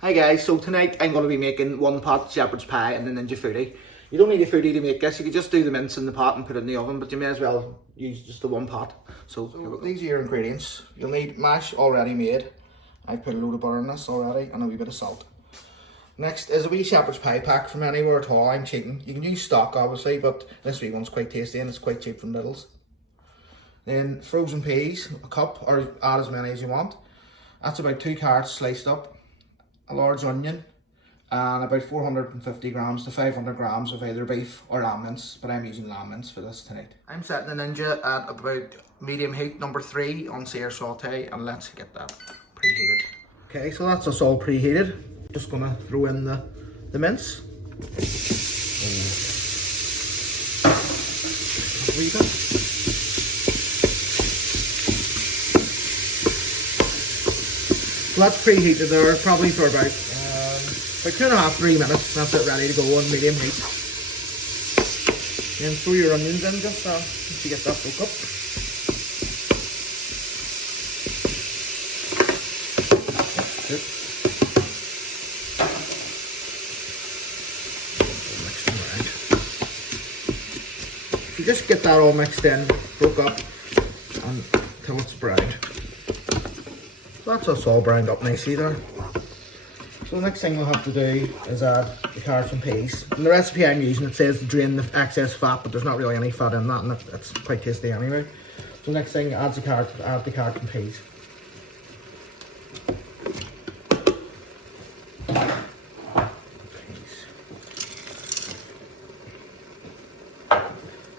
Hi guys, so tonight I'm going to be making one pot shepherd's pie and the ninja foodi. You don't need a foodi to make this, you could just do the mince in the pot and put it in the oven, but you may as well use just the one pot. So these are your ingredients. You'll need mash already made. I've put a load of butter in this already and a wee bit of salt. Next is a wee shepherd's pie pack from anywhere at all. I'm cheating. You can use stock obviously, but this wee one's quite tasty and it's quite cheap from Lidl's. Then frozen peas, a cup, or add as many as you want. That's about 2 carrots sliced up, a large onion, and about 450 grams to 500 grams of either beef or lamb mince, but I'm using lamb mince for this tonight. I'm setting the Ninja at about medium heat, number 3 on sear saute, and let's get that preheated. Okay, so that's us all preheated. Just gonna throw in the mince. So that's preheated there, probably for about 2.5–3 minutes. That's it, ready to go on medium heat. Then throw your onions in just to get that broke up. That's it. Mix them around. So just get that all mixed in, broke up, until it's browned. That's us all browned up nicely there. So the next thing we'll have to do is add the carrots and peas. In the recipe I'm using, it says to drain the excess fat, but there's not really any fat in that, and it's quite tasty anyway. So the next thing, add the carrots and peas.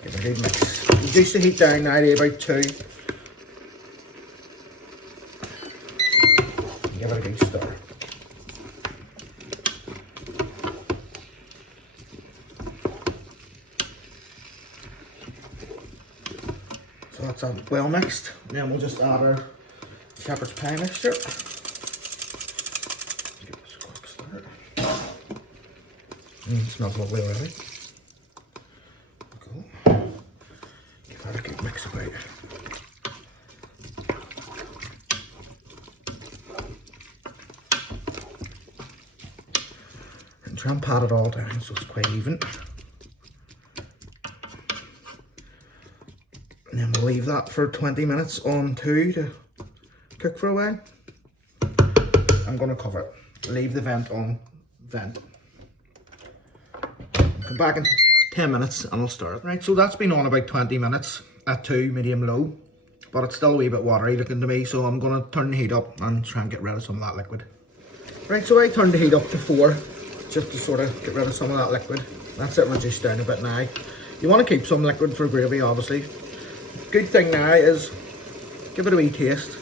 Give it a good mix. Reduce the heat down now to about 2. Give it a good stir. So that's well mixed. Then we'll just add our shepherd's pie mixture. Give this a quick stir. It smells lovely already. Cool. Give that a good mix about. Try and pat it all down so it's quite even. And then we'll leave that for 20 minutes on 2 to cook for a while. I'm going to cover it. Leave the vent on vent. Come back in 10 minutes and I'll stir it. Right, so that's been on about 20 minutes at 2 medium low, but it's still a wee bit watery looking to me, so I'm going to turn the heat up and try and get rid of some of that liquid. Right, so I turned the heat up to 4. Just to sort of get rid of some of that liquid. That's it, reduced down a bit now. You want to keep some liquid for gravy, obviously. Good thing now is give it a wee taste,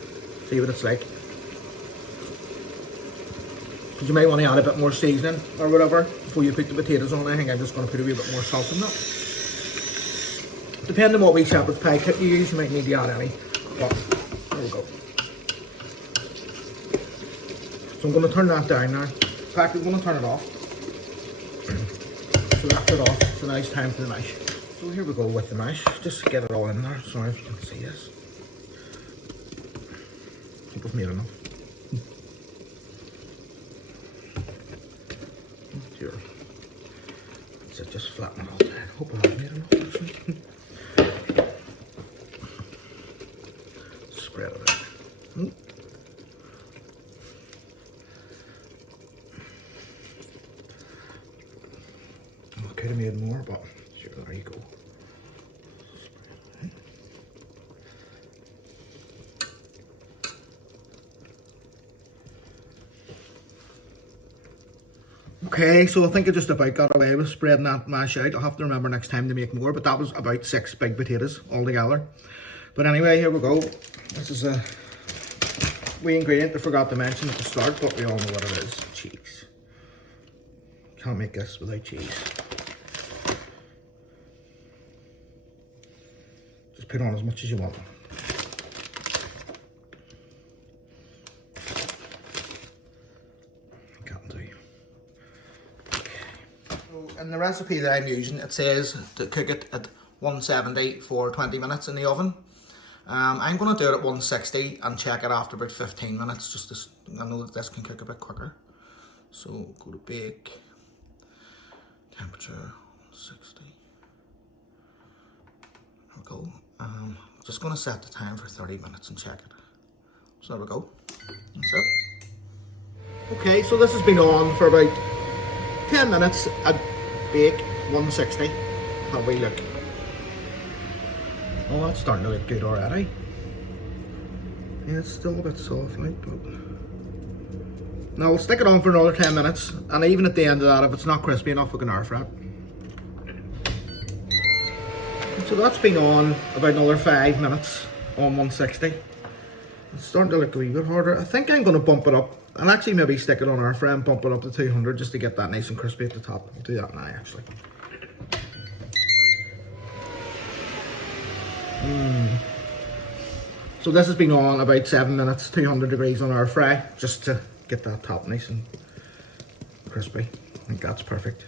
see what it's like. Because you may want to add a bit more seasoning or whatever before you put the potatoes on. I think I'm just going to put a wee bit more salt in that. Depending on what wee shepherd's pie kit you use, you might need to add any. But there we go. So I'm going to turn that down now. In fact, I'm going to turn it off. So that's it off. So now it's time for the mash. So here we go with the mash. Just get it all in there. Sorry if you can see this. I think I've made enough. Here. That's it, just flatten it all down. Hope I have made enough actually. Spread it out. Could have made more, but sure, there you go. Okay, so I think I just about got away with spreading that mash out. I'll have to remember next time to make more, but that was about 6 big potatoes altogether. But anyway, here we go. This is a wee ingredient I forgot to mention at the start, but we all know what it is. Cheese. Can't make this without cheese. Just put on as much as you want. Can't do. Okay. So in the recipe that I'm using, it says to cook it at 170 for 20 minutes in the oven. I'm going to do it at 160 and check it after about 15 minutes, just to, I know that this can cook a bit quicker. So go to bake, temperature 60. There we go. Just going to set the time for 30 minutes and check it. So there we go. That's it. Okay, so this has been on for about 10 minutes at bake 160. Have we look? Oh, that's starting to look good already. Yeah, it's still a bit soft, like, but now we'll stick it on for another 10 minutes, and even at the end of that, if it's not crispy enough, we can air fry it. So that's been on about another 5 minutes on 160. It's starting to look a wee bit harder. I think I'm going to bump it up and actually maybe stick it on air fry and bump it up to 200 just to get that nice and crispy at the top. I'll do that now actually. So this has been on about 7 minutes, 200 degrees on air fry, just to get that top nice and crispy. I think that's perfect.